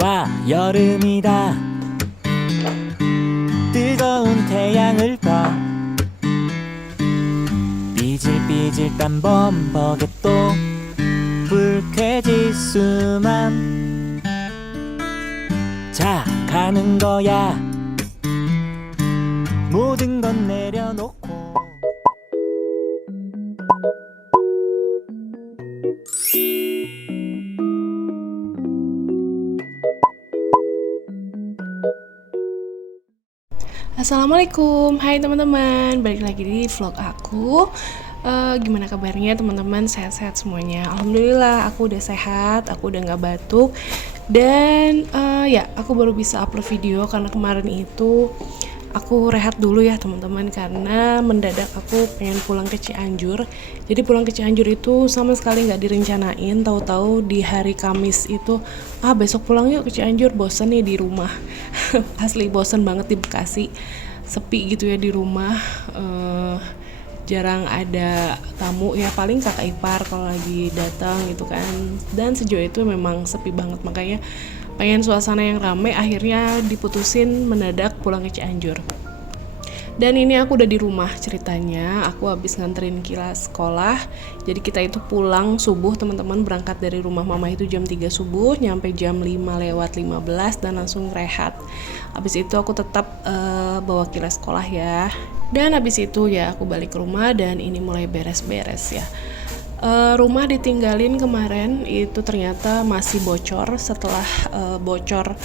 와 여름이다 뜨거운 태양을 봐 삐질삐질 땀 범벅에또 불쾌지수만 자 가는 거야 모든 건 내려놓고 Assalamualaikum, hai teman-teman, balik lagi di vlog aku. Gimana kabarnya teman-teman, sehat-sehat semuanya? Alhamdulillah, aku udah sehat, aku udah gak batuk. Dan ya, aku baru bisa upload video karena kemarin itu aku rehat dulu ya teman-teman, karena mendadak aku pengen pulang ke Cianjur. Jadi pulang ke Cianjur itu sama sekali nggak direncanain, tahu-tahu di hari Kamis itu besok pulang yuk ke Cianjur, bosen nih di rumah. Asli bosen banget di Bekasi, sepi gitu ya di rumah. Jarang ada tamu ya, paling kakak ipar kalau lagi datang gitu kan. Dan sejauh itu memang sepi banget, makanya pengen suasana yang ramai, akhirnya diputusin mendadak pulang ke Cianjur. Dan ini aku udah di rumah ceritanya, aku habis nganterin Kila sekolah. Jadi kita itu pulang subuh teman-teman, berangkat dari rumah mama itu jam 3 subuh, nyampe jam 5:15 dan langsung rehat. Habis itu aku tetap bawa Kila sekolah ya. Dan habis itu ya aku balik ke rumah dan ini mulai beres-beres ya. Rumah ditinggalin kemarin itu ternyata masih bocor setelah bocor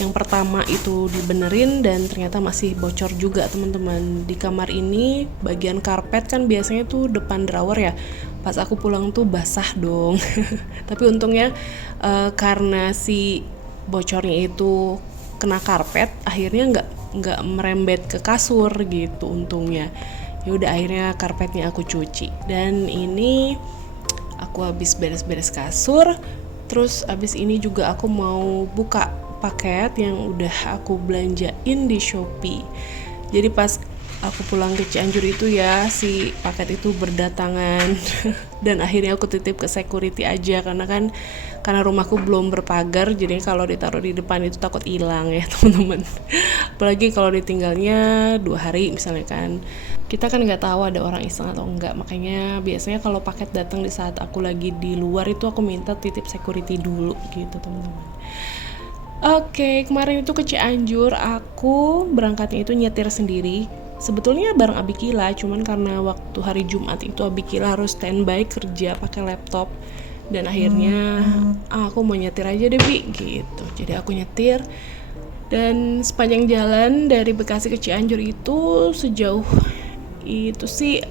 yang pertama itu dibenerin, dan ternyata masih bocor juga teman-teman. Di kamar ini bagian karpet kan biasanya tuh depan drawer ya, pas aku pulang tuh basah dong. Tapi untungnya karena si bocornya itu kena karpet, akhirnya nggak merembet ke kasur gitu untungnya. Ya udah akhirnya karpetnya aku cuci. Dan ini aku habis beres-beres kasur. Terus abis ini juga aku mau buka paket yang udah aku belanjain di Shopee. Jadi pas aku pulang ke Cianjur itu ya, si paket itu berdatangan. Dan akhirnya aku titip ke security aja, karena rumahku belum berpagar, jadi kalau ditaruh di depan itu takut hilang ya teman-teman. Apalagi kalau ditinggalnya 2 hari misalnya kan, kita kan nggak tahu ada orang iseng atau enggak. Makanya biasanya kalau paket datang di saat aku lagi di luar itu aku minta titip security dulu gitu teman-teman. Oke, kemarin itu ke Cianjur, aku berangkatnya itu nyetir sendiri. Sebetulnya bareng Abi Kila, cuman karena waktu hari Jumat itu Abi Kila harus standby kerja pakai laptop. Dan akhirnya aku mau nyetir aja deh Bi, gitu. Jadi aku nyetir. Dan sepanjang jalan dari Bekasi ke Cianjur itu sejauh itu sih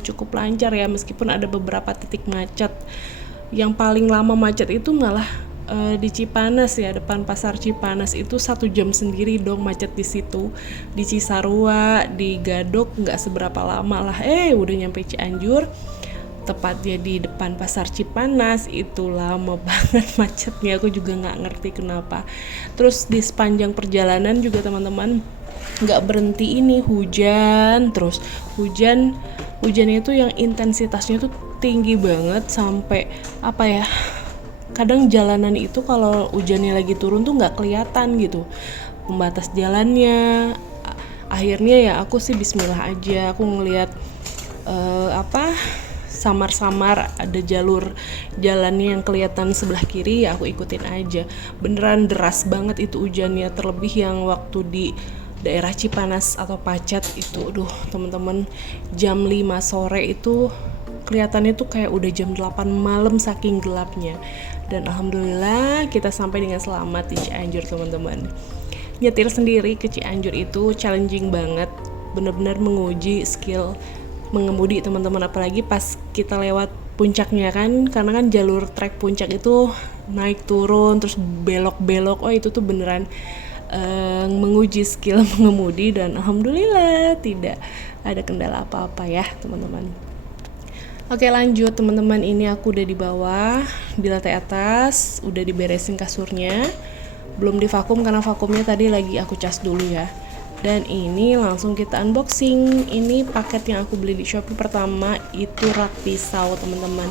cukup lancar ya, meskipun ada beberapa titik macet. Yang paling lama macet itu malah di Cipanas ya, depan pasar Cipanas itu 1 jam sendiri dong macet di situ. Di Cisarua, di Gadok nggak seberapa lama lah, udah nyampe Cianjur. Tepatnya di depan pasar Cipanas itu lama banget macetnya, aku juga nggak ngerti kenapa. Terus di sepanjang perjalanan juga teman-teman nggak berhenti ini hujan terus. Hujannya itu yang intensitasnya tuh tinggi banget, sampai kadang jalanan itu kalau hujannya lagi turun tuh nggak kelihatan gitu pembatas jalannya. Akhirnya ya aku sih bismillah aja, aku ngelihat samar-samar ada jalur jalannya yang kelihatan sebelah kiri, ya aku ikutin aja. Beneran deras banget itu hujannya, terlebih yang waktu di daerah Cipanas atau Pacet itu, teman-teman, jam 5 sore itu kelihatannya tuh kayak udah jam 8 malam saking gelapnya. Dan alhamdulillah kita sampai dengan selamat di Cianjur teman-teman. Nyetir sendiri ke Cianjur itu challenging banget, bener-bener menguji skill mengemudi teman-teman, apalagi pas kita lewat puncaknya kan, karena kan jalur trek puncak itu naik turun terus belok-belok, itu tuh beneran menguji skill mengemudi. Dan alhamdulillah tidak ada kendala apa-apa ya teman-teman. Oke lanjut teman-teman, ini aku udah di bawah di lantai atas, udah diberesin kasurnya, belum divakum karena vakumnya tadi lagi aku cas dulu ya. Dan ini langsung kita unboxing. Ini paket yang aku beli di Shopee pertama itu rak pisau teman-teman.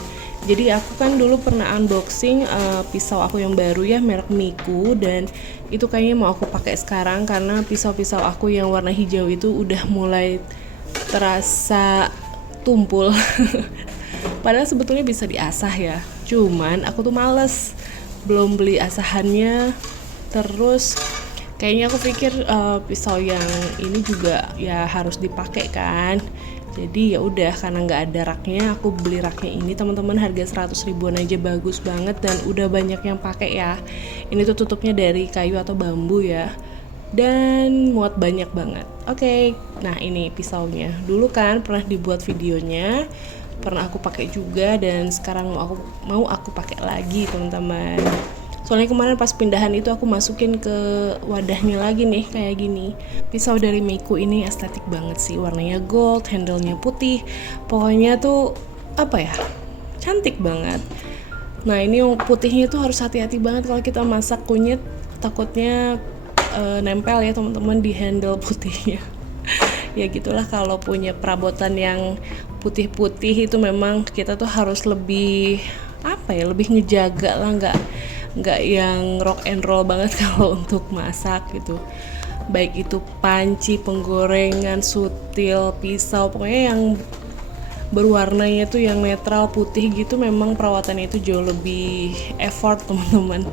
Jadi aku kan dulu pernah unboxing pisau aku yang baru ya, merek Miku, dan itu kayaknya mau aku pakai sekarang karena pisau-pisau aku yang warna hijau itu udah mulai terasa tumpul. Padahal sebetulnya bisa diasah ya, cuman aku tuh males, belum beli asahannya. Terus kayaknya aku pikir pisau yang ini juga ya harus dipakai kan. Jadi ya udah, karena nggak ada raknya, aku beli raknya ini teman-teman, harga 100 ribuan aja, bagus banget dan udah banyak yang pakai ya. Ini tuh tutupnya dari kayu atau bambu ya, dan muat banyak banget. Oke, nah ini pisaunya. Dulu kan pernah dibuat videonya, pernah aku pakai juga, dan sekarang mau aku pakai lagi teman-teman. Soalnya kemarin pas pindahan itu aku masukin ke wadahnya lagi nih kayak gini. Pisau dari Miku ini estetik banget sih, warnanya gold, handle-nya putih. Pokoknya tuh apa ya, cantik banget. Nah ini yang putihnya tuh harus hati-hati banget kalau kita masak kunyit, takutnya nempel ya teman-teman di handle putihnya. Ya gitulah, kalau punya perabotan yang putih-putih itu memang kita tuh harus lebih apa ya, lebih ngejaga lah, nggak yang rock and roll banget kalau untuk masak gitu. Baik itu panci, penggorengan, sutil, pisau, pokoknya yang berwarnanya tuh yang netral putih gitu, memang perawatannya itu jauh lebih effort teman-teman.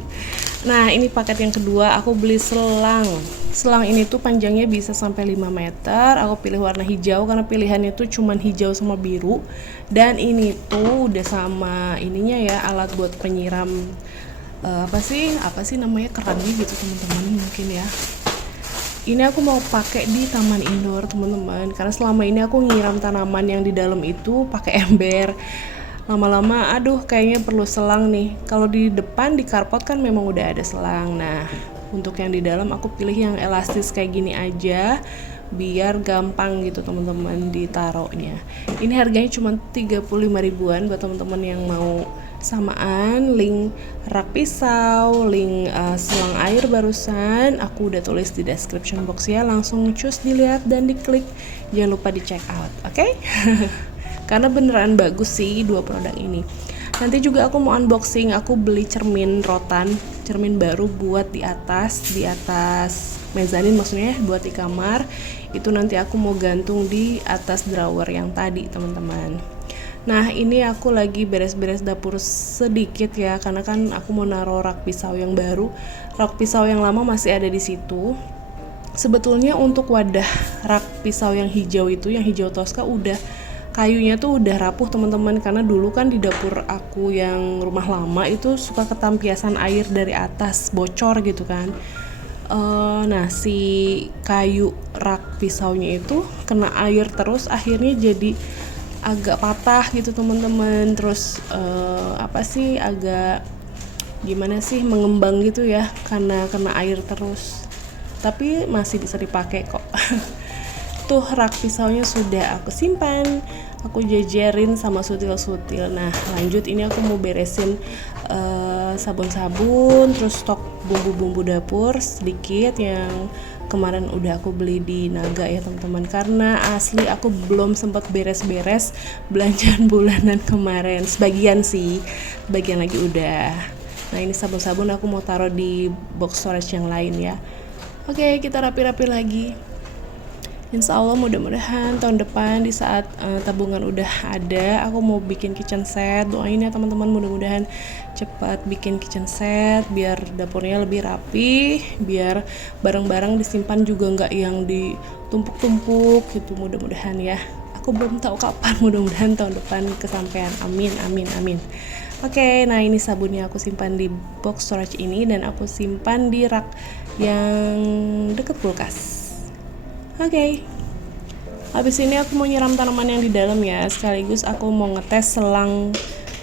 Nah ini paket yang kedua, aku beli selang. Selang ini tuh panjangnya bisa sampai 5 meter. Aku pilih warna hijau karena pilihannya tuh cuman hijau sama biru. Dan ini tuh udah sama ininya ya, alat buat penyiram apa sih namanya, kerannya gitu teman-teman mungkin ya. Ini aku mau pakai di taman indoor teman-teman, karena selama ini aku nyiram tanaman yang di dalam itu pakai ember. Lama-lama aduh kayaknya perlu selang nih. Kalau di depan di carport kan memang udah ada selang. Nah untuk yang di dalam aku pilih yang elastis kayak gini aja, biar gampang gitu teman-teman ditaruhnya. Ini harganya cuma 35 ribuan buat teman-teman yang mau samaan. Link rak pisau, link selang air barusan aku udah tulis di description box ya, langsung cus dilihat dan diklik, jangan lupa di check out, oke? Karena beneran bagus sih dua produk ini. Nanti juga aku mau unboxing, aku beli cermin rotan, cermin baru buat di atas mezanin, maksudnya buat di kamar. Itu nanti aku mau gantung di atas drawer yang tadi teman-teman. Nah ini aku lagi beres-beres dapur sedikit ya, karena kan aku mau naruh rak pisau yang baru. Rak pisau yang lama masih ada di situ. Sebetulnya untuk wadah rak pisau yang hijau itu, yang hijau Tosca, udah kayunya tuh udah rapuh teman-teman, karena dulu kan di dapur aku yang rumah lama itu suka ketampiasan air dari atas, bocor gitu kan. Nah si kayu rak pisaunya itu kena air terus, akhirnya jadi agak patah gitu teman-teman. Terus agak gimana sih, mengembang gitu ya karena kena air terus, tapi masih bisa dipakai kok. Tuh rak pisaunya sudah aku simpan, aku jejerin sama sutil-sutil. Nah lanjut, ini aku mau beresin sabun-sabun, terus stok bumbu-bumbu dapur sedikit yang kemarin udah aku beli di Naga ya teman-teman, karena asli aku belum sempat beres-beres belanjaan bulanan kemarin. Sebagian lagi udah. Nah ini sabun-sabun aku mau taruh di box storage yang lain ya. Oke, kita rapi-rapi lagi. Insya Allah mudah-mudahan tahun depan di saat tabungan udah ada, aku mau bikin kitchen set. Doain ya teman-teman, mudah-mudahan cepat bikin kitchen set biar dapurnya lebih rapi, biar barang-barang disimpan juga nggak yang ditumpuk-tumpuk gitu. Mudah-mudahan ya, aku belum tahu kapan, mudah-mudahan tahun depan kesampaian. Amin amin amin. Oke, nah ini sabunnya aku simpan di box storage ini, dan aku simpan di rak yang deket kulkas. Oke, habis ini aku mau nyiram tanaman yang di dalam ya, sekaligus aku mau ngetes selang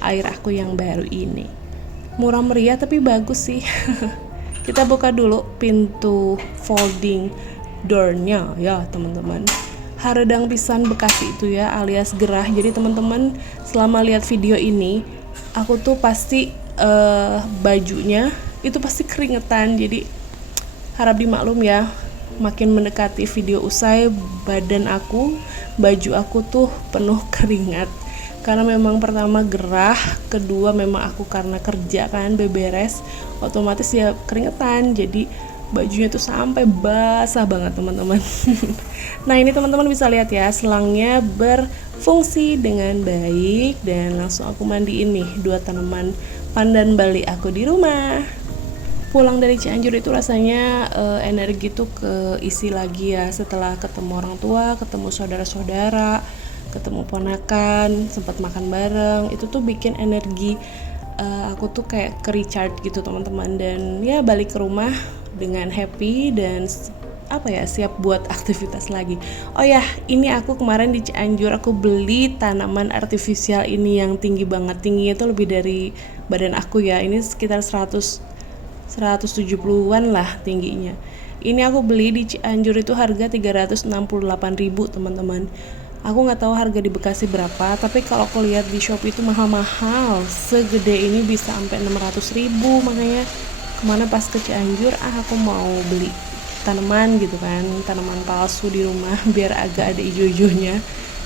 air aku yang baru ini. Murah meriah tapi bagus sih. Kita buka dulu pintu folding door-nya ya teman-teman. Haredang pisan Bekasi itu ya, alias gerah. Jadi teman-teman selama lihat video ini, aku tuh pasti bajunya itu pasti keringetan. Jadi harap dimaklum ya. Makin mendekati video usai, baju aku tuh penuh keringat. karena memang pertama gerah, kedua memang aku karena kerja kan beberes, otomatis ya keringetan, jadi bajunya tuh sampai basah banget teman-teman. Nah ini teman-teman bisa lihat ya, selangnya berfungsi dengan baik dan langsung aku mandiin nih 2 tanaman pandan Bali aku di rumah. Pulang dari Cianjur itu rasanya energi tuh keisi lagi ya, setelah ketemu orang tua, ketemu saudara-saudara, ketemu ponakan, sempat makan bareng, itu tuh bikin energi aku tuh kayak ke-recharge gitu teman-teman. Dan ya balik ke rumah dengan happy dan siap buat aktivitas lagi. Oh ya, ini aku kemarin di Cianjur aku beli tanaman artifisial ini yang tinggi banget, tingginya tuh lebih dari badan aku ya, ini sekitar 170-an lah tingginya. Ini aku beli di Cianjur itu harga 368.000 teman-teman. Aku nggak tahu harga di Bekasi berapa, tapi kalau aku lihat di Shopee itu mahal-mahal. Segede ini bisa sampai 600.000, makanya kemana pas ke Cianjur, aku mau beli tanaman gitu kan, tanaman palsu di rumah biar agak ada ijo-ijonya.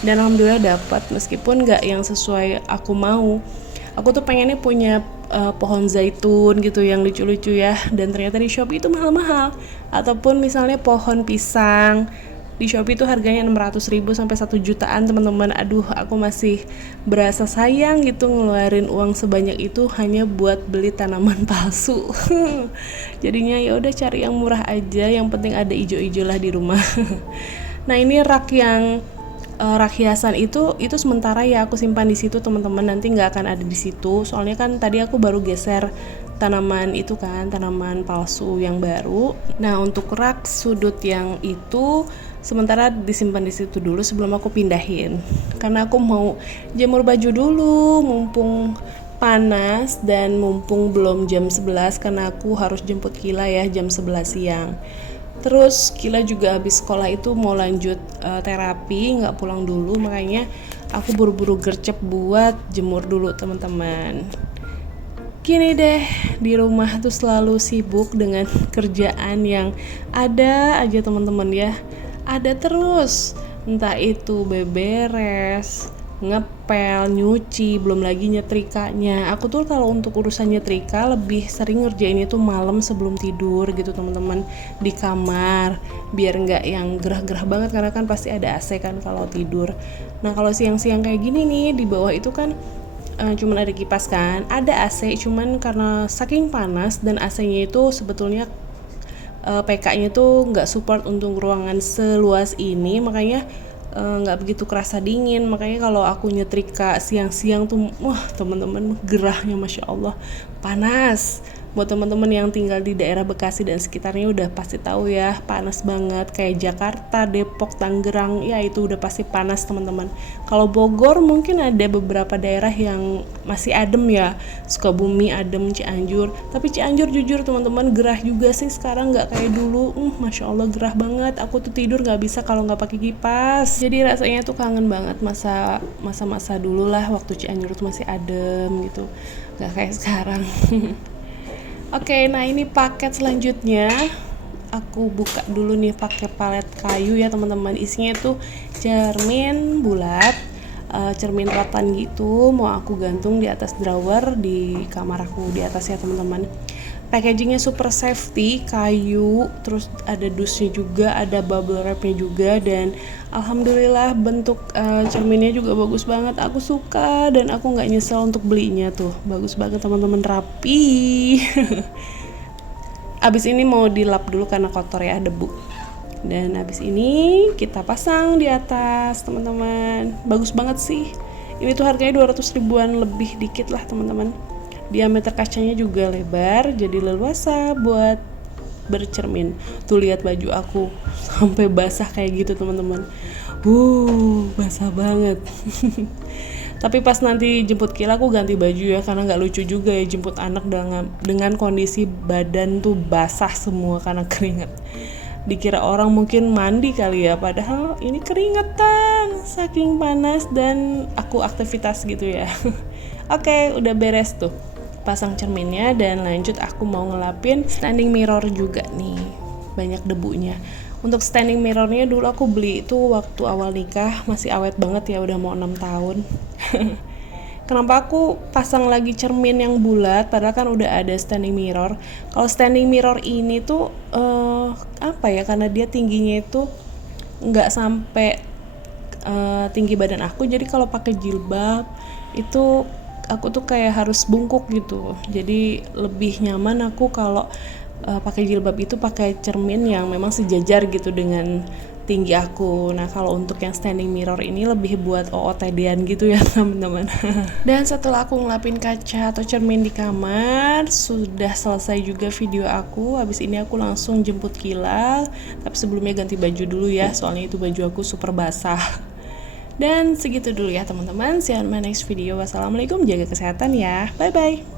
Dan alhamdulillah dapat, meskipun nggak yang sesuai aku mau. Aku tuh pengennya punya pohon zaitun gitu yang lucu-lucu ya, dan ternyata di Shopee itu mahal-mahal. Ataupun misalnya pohon pisang, di Shopee itu harganya 600.000 sampai 1 jutaan teman-teman. Aduh, aku masih berasa sayang gitu ngeluarin uang sebanyak itu hanya buat beli tanaman palsu. Jadinya ya udah cari yang murah aja, yang penting ada ijo-ijo lah di rumah. Nah, ini rak hiasan itu sementara ya aku simpan di situ teman-teman, nanti nggak akan ada di situ. Soalnya kan tadi aku baru geser tanaman itu kan, tanaman palsu yang baru. Nah, untuk rak sudut yang itu sementara disimpan di situ dulu sebelum aku pindahin. Karena aku mau jemur baju dulu mumpung panas dan mumpung belum jam 11 karena aku harus jemput Kila ya jam 11 siang. Terus Kila juga habis sekolah itu mau lanjut terapi, nggak pulang dulu, makanya aku buru-buru gercep buat jemur dulu teman-teman. Gini deh, di rumah tuh selalu sibuk dengan kerjaan yang ada aja teman-teman ya. Ada terus, entah itu beberes, ngepel, nyuci, belum lagi nyetrikanya. Aku tuh kalau untuk urusan nyetrika lebih sering ngerjain itu malam sebelum tidur gitu teman-teman, di kamar, biar nggak yang gerah-gerah banget karena kan pasti ada AC kan kalau tidur. Nah kalau siang-siang kayak gini nih, di bawah itu kan cuman ada kipas kan, ada AC, cuman karena saking panas dan AC-nya itu sebetulnya PK-nya tuh nggak support untuk ruangan seluas ini, makanya nggak begitu kerasa dingin. Makanya kalau aku nyetrika siang-siang tuh, wah teman-teman, gerahnya Masya Allah, panas. Buat teman-teman yang tinggal di daerah Bekasi dan sekitarnya udah pasti tahu ya, panas banget. Kayak Jakarta, Depok, Tangerang, ya itu udah pasti panas teman-teman. Kalau Bogor mungkin ada beberapa daerah yang masih adem ya, Sukabumi adem, Cianjur. Tapi Cianjur jujur teman-teman gerah juga sih sekarang, nggak kayak dulu. Masya Allah gerah banget. Aku tuh tidur nggak bisa kalau nggak pakai kipas. Jadi rasanya tuh kangen banget masa-masa dulu lah waktu Cianjur tuh masih adem gitu, nggak kayak sekarang. Oke, nah ini paket selanjutnya. Aku buka dulu nih pakai palet kayu ya teman-teman. Isinya tuh cermin bulat, cermin rotan gitu. Mau aku gantung di atas drawer di kamar aku di atas ya teman-teman. Packagingnya super safety, kayu, terus ada dusnya juga, ada bubble wrapnya juga, dan alhamdulillah bentuk cerminnya juga bagus banget. Aku suka dan aku nggak nyesel untuk belinya tuh, bagus banget teman-teman, rapi. Abis ini mau dilap dulu karena kotor ya, debu. Dan abis ini kita pasang di atas teman-teman, bagus banget sih. Ini tuh harganya 200 ribuan lebih dikit lah teman-teman. Diameter kacanya juga lebar, jadi leluasa buat bercermin. Tuh lihat baju aku sampai basah kayak gitu teman-teman. Basah banget. Tapi pas nanti jemput Kila aku ganti baju ya, karena nggak lucu juga ya jemput anak dengan kondisi badan tuh basah semua karena keringat. Dikira orang mungkin mandi kali ya, padahal ini keringetan saking panas dan aku aktivitas gitu ya. Oke, udah beres tuh pasang cerminnya, dan lanjut aku mau ngelapin standing mirror juga nih, banyak debunya. Untuk standing mirrornya dulu aku beli itu waktu awal nikah, masih awet banget ya, udah mau 6 tahun. Kenapa aku pasang lagi cermin yang bulat padahal kan udah ada standing mirror. Kalau standing mirror ini tuh apa ya, karena dia tingginya itu nggak sampai tinggi badan aku, jadi kalau pakai jilbab itu aku tuh kayak harus bungkuk gitu. Jadi lebih nyaman aku kalau pakai jilbab itu pakai cermin yang memang sejajar gitu dengan tinggi aku. Nah kalau untuk yang standing mirror ini lebih buat OOTD-an gitu ya teman-teman. Dan setelah aku ngelapin kaca atau cermin di kamar, sudah selesai juga video aku. Habis ini aku langsung jemput Kila, tapi sebelumnya ganti baju dulu ya, soalnya itu baju aku super basah. Dan segitu dulu ya teman-teman. See you on my next video. Wassalamualaikum, jaga kesehatan ya. Bye bye.